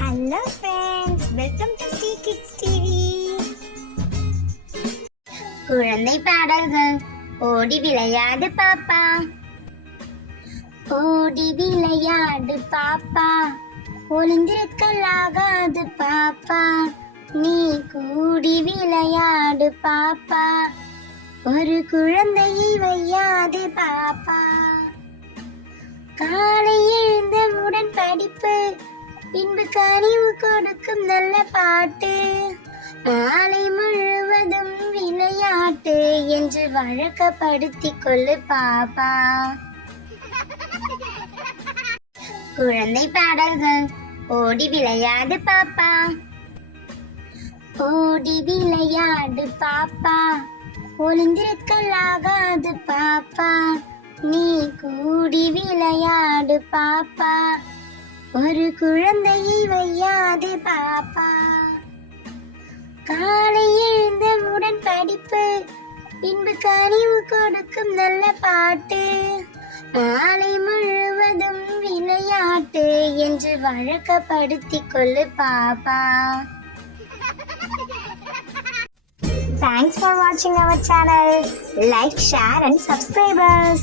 Hello friends welcome to Sri kids TV குழந்தை பாடல்கள். ஓடி விளையாடு பாப்பா. ஓடி விளையாடு பாப்பா. ஒளிந்திருக்கலாகாது பாப்பா. நீ கூடி விளையாடு பாப்பா. ஒரு குழந்தையை வையாது பாப்பா. காலை எழுந்தவுடன் படிப்பு. பின்பு கனிவு கொடுக்கும் நல்ல பாட்டு. மாலை முழுவதும் விளையாட்டு என்று வழக்கப்படுத்திக் கொள்ளு பாப்பா. குழந்தை பாடல்கள் ஓடி விளையாடு பாப்பா. ஓடி விளையாடு பாப்பா. ஒளிந்திருக்கலாகாது பாப்பா. நீ கூடி விளையாடு பாப்பா. ஒரு குழந்தையை வையாது பாப்பா காலை எழுந்தவுடன் படிப்பு பின்பு கனிவு கொடுக்கும் நல்ல பாட்டு மாலை முழுவதும் விளையாட்டு என்று வழக்கப்படுத்திக் கொள்ளு பாப்பா Thanks for watching our channel. Like, share and subscribe us.